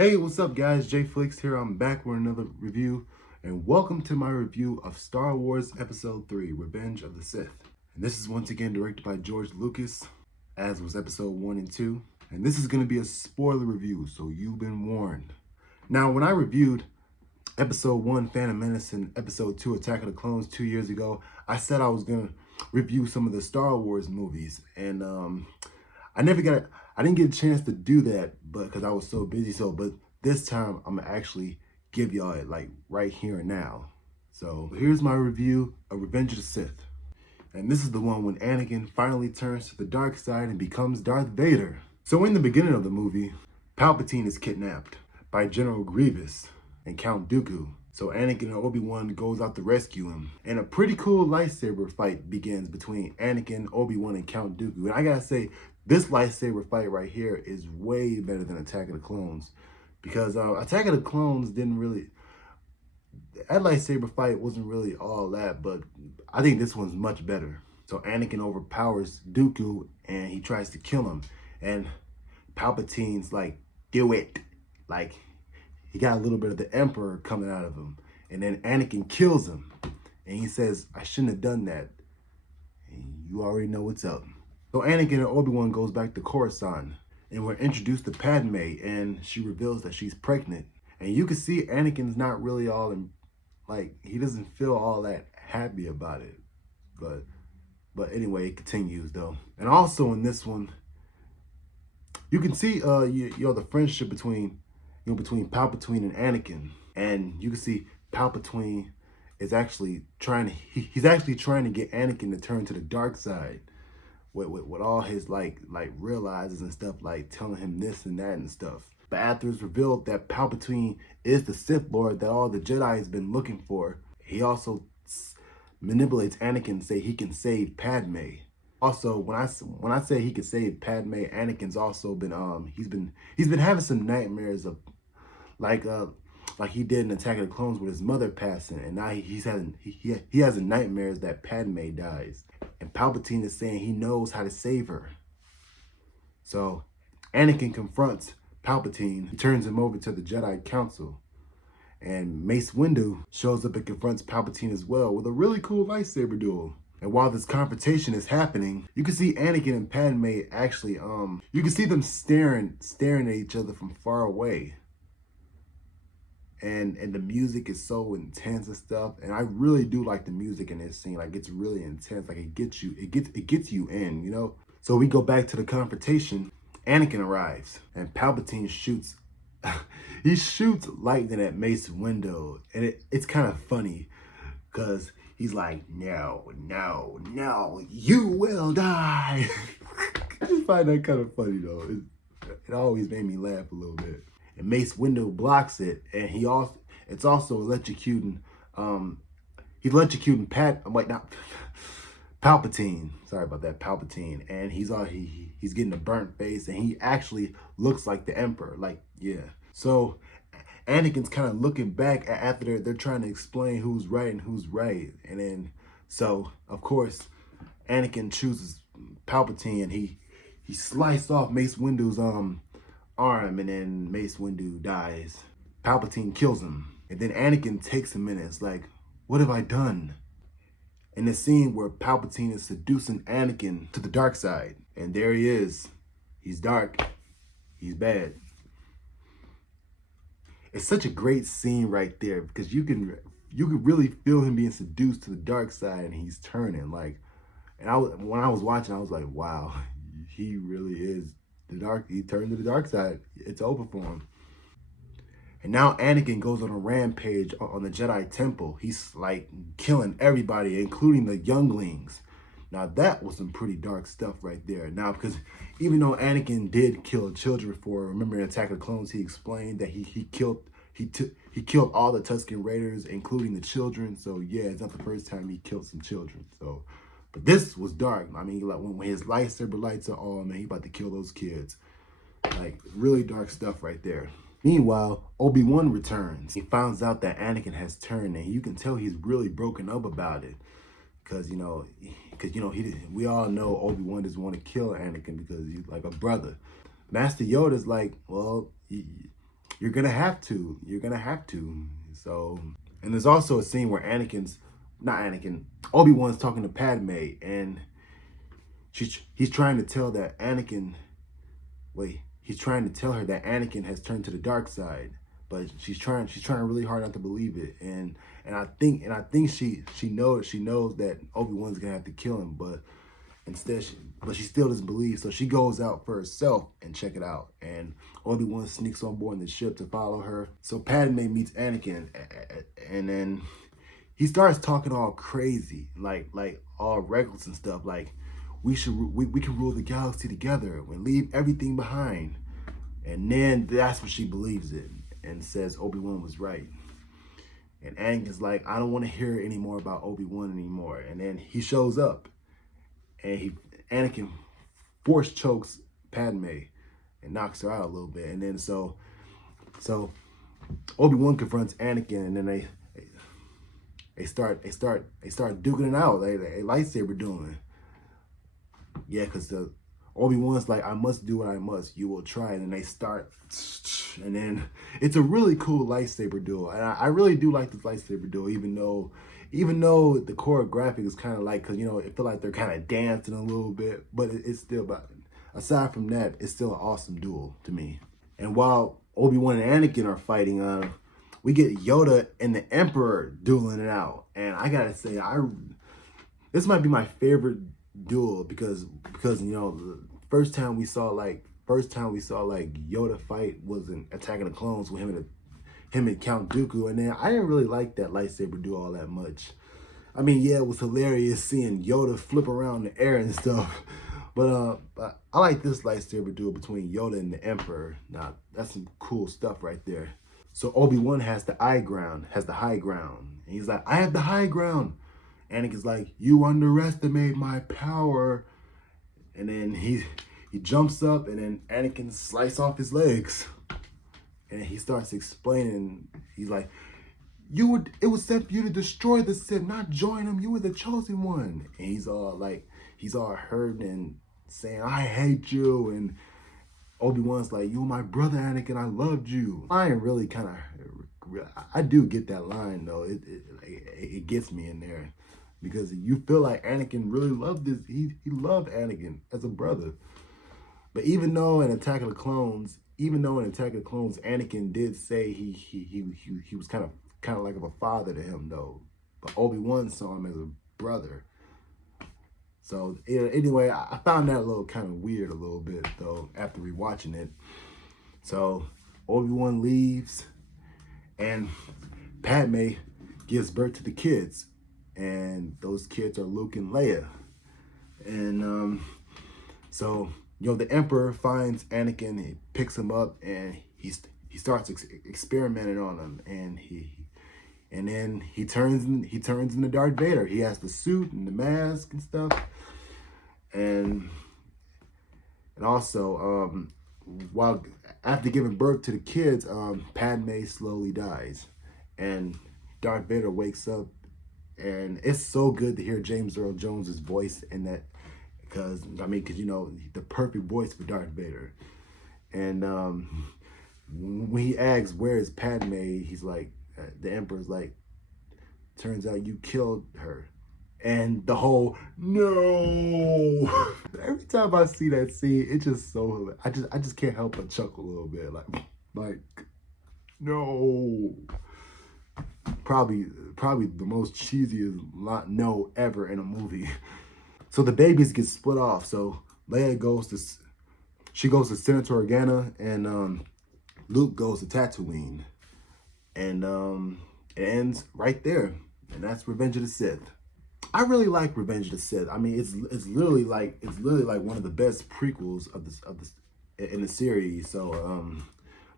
Hey, what's up guys? Jay Flix here. I'm back with another review and welcome to my review of Star Wars Episode 3, Revenge of the Sith. And this is once again directed by George Lucas, as was Episode 1 and 2. And this is going to be a spoiler review, so you've been warned. Now, when I reviewed Episode 1, Phantom Menace, and Episode 2, Attack of the Clones 2 years ago, I said I was going to review some of the Star Wars movies. And I didn't get a chance to do that, but because I was so busy. But this time I'm gonna actually give y'all it like right here and now. So here's my review of Revenge of the Sith. And this is the one when Anakin finally turns to the dark side and becomes Darth Vader. So in the beginning of the movie, Palpatine is kidnapped by General Grievous and Count Dooku. So Anakin and Obi-Wan goes out to rescue him. And a pretty cool lightsaber fight begins between Anakin, Obi-Wan, and Count Dooku. And I gotta say, this lightsaber fight right here is way better than Attack of the Clones. Because Attack of the Clones that lightsaber fight wasn't really all that, but I think this one's much better. So Anakin overpowers Dooku and he tries to kill him. And Palpatine's like, do it. Like, he got a little bit of the Emperor coming out of him. And then Anakin kills him. And he says, I shouldn't have done that. And you already know what's up. So Anakin and Obi-Wan goes back to Coruscant. And we're introduced to Padme. And she reveals that she's pregnant. And you can see Anakin's not really all in, like, he doesn't feel all that happy about it. But anyway, it continues though. And also in this one, you can see the friendship between Palpatine and Anakin. And you can see Palpatine is actually he's actually trying to get Anakin to turn to the dark side with all his like realizes and stuff, like telling him this and that and stuff. But after it's revealed that Palpatine is the Sith Lord that all the Jedi has been looking for, he also manipulates Anakin to say he can save Padme. Also, when I say he could save Padme, Anakin's also been he's been having some nightmares of like he did in Attack of the Clones with his mother passing, and now he has nightmares that Padme dies, and Palpatine is saying he knows how to save her. So Anakin confronts Palpatine and turns him over to the Jedi Council, and Mace Windu shows up and confronts Palpatine as well with a really cool lightsaber duel. And while this confrontation is happening, you can see Anakin and Padme actually you can see them staring at each other from far away. And the music is so intense and stuff, and I really do like the music in this scene. Like, it's really intense. Like, it gets you in, you know. So we go back to the confrontation. Anakin arrives and Palpatine shoots he shoots lightning at Mace Windu, and it's kind of funny because he's like, no, you will die. I just find that kind of funny though. It always made me laugh a little bit. And Mace Windu blocks it, and it's also electrocuting. He's electrocuting Palpatine. Sorry about that, Palpatine. And he's getting a burnt face, and he actually looks like the Emperor. Like, yeah. So Anakin's kind of looking back after they're trying to explain who's right and who's right, and then so of course Anakin chooses Palpatine, and he sliced off Mace Windu's arm, and then Mace Windu dies. Palpatine kills him, and then Anakin takes a minute. It's like, what have I done? In the scene where Palpatine is seducing Anakin to the dark side, and there he is. He's dark. He's bad. It's such a great scene right there because you can really feel him being seduced to the dark side, and he's turning like. And when I was watching, I was like, wow, he really is. He turned to the dark side. It's over for him. And now Anakin goes on a rampage on the Jedi Temple. He's like killing everybody, including the younglings. Now that was some pretty dark stuff right there. Now, because even though Anakin did kill children before, remember in Attack of the Clones, he explained that he killed all the Tusken Raiders, including the children. So yeah, it's not the first time he killed some children. So. But this was dark. I mean, like when his lightsaber lights are on, man, he about to kill those kids. Like, really dark stuff right there. Meanwhile, Obi-Wan returns. He finds out that Anakin has turned, and you can tell he's really broken up about it. Because, we all know Obi-Wan doesn't want to kill Anakin because he's like a brother. Master Yoda's like, well, you're gonna have to. You're gonna have to. So, and there's also a scene where Obi-Wan's talking to Padme, and he's trying to tell that Anakin. Wait, he's trying to tell her that Anakin has turned to the dark side, but she's trying really hard not to believe it, and I think she knows that Obi-Wan's gonna have to kill him, but she still doesn't believe, so she goes out for herself and check it out, and Obi-Wan sneaks on board the ship to follow her. So Padme meets Anakin, and then he starts talking all crazy, like all reckless and stuff, like we can rule the galaxy together and leave everything behind. And then that's when she believes it and says Obi-Wan was right. And Anakin's like, I don't want to hear any more about Obi-Wan anymore. And then he shows up, and Anakin force chokes Padme and knocks her out a little bit. And then so Obi-Wan confronts Anakin, and then they start duking it out, like a lightsaber dueling. Yeah, because Obi-Wan's like, I must do what I must, you will try. And then they start, and then it's a really cool lightsaber duel. And I really do like this lightsaber duel, even though the choreographic is kind of like, because, it feel like they're kind of dancing a little bit, but it's still, aside from that, it's still an awesome duel to me. And while Obi-Wan and Anakin are fighting, we get Yoda and the Emperor dueling it out. And I gotta say, this might be my favorite duel because the first time we saw Yoda fight was in Attack of the Clones with him and Count Dooku, and then I didn't really like that lightsaber duel all that much. I mean, yeah, it was hilarious seeing Yoda flip around in the air and stuff, but I like this lightsaber duel between Yoda and the Emperor. Now, that's some cool stuff right there. So Obi-Wan has the high ground, and he's like, I have the high ground. Anakin's like, you underestimate my power. And then he jumps up, and then Anakin slices off his legs. And he starts explaining, he's like, it was sent for you to destroy the Sith, not join them. You were the chosen one. And he's all hurt and saying, I hate you. And Obi-Wan's like, you were my brother, Anakin, I loved you. I do get that line though. It gets me in there. Because you feel like Anakin really loved this. He loved Anakin as a brother. But even though in Attack of the Clones, Anakin did say he was kind of like a father to him though. But Obi-Wan saw him as a brother. So anyway, I found that a little kind of weird a little bit though after rewatching it. So Obi-Wan leaves, and Padme gives birth to the kids. And those kids are Luke and Leia. And so the Emperor finds Anakin, he picks him up, and he starts experimenting on him, and then he turns into Darth Vader. He has the suit and the mask and stuff, and also while after giving birth to the kids, Padme slowly dies, and Darth Vader wakes up. And it's so good to hear James Earl Jones's voice in that, because the perfect voice for Darth Vader. And when he asks, where is Padme, he's like, the Emperor's like, turns out you killed her. And the whole, no. Every time I see that scene, it's just so, I just can't help but chuckle a little bit. Like, no. Probably the most cheesiest no ever in a movie. So the babies get split off. So Leia goes to Senator Organa, and Luke goes to Tatooine, and it ends right there. And that's Revenge of the Sith. I really like Revenge of the Sith. I mean, it's literally like one of the best prequels of this in the series. So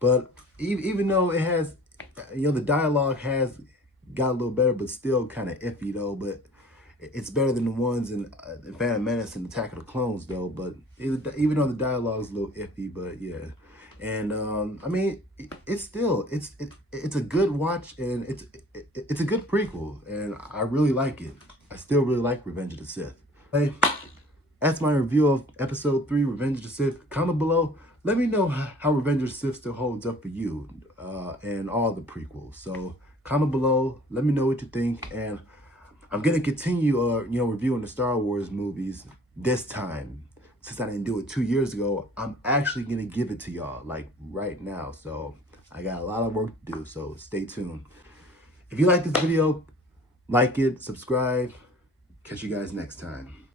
but even though it has, the dialogue has got a little better, but still kind of iffy though. But it's better than the ones in Phantom Menace and Attack of the Clones though. But even though the dialogue is a little iffy, but yeah. And I mean, it's a good watch, and it's a good prequel, and I really like it. I still really like Revenge of the Sith. Hey, that's my review of Episode 3, Revenge of the Sith. Comment below. let me know how Revenge of the Sith still holds up for you and all the prequels. So comment below, let me know what you think, and I'm gonna continue reviewing the Star Wars movies this time. Since I didn't do it 2 years ago, I'm actually gonna give it to y'all like right now. So I got a lot of work to do, so stay tuned. If you like this video, like it, subscribe. Catch you guys next time.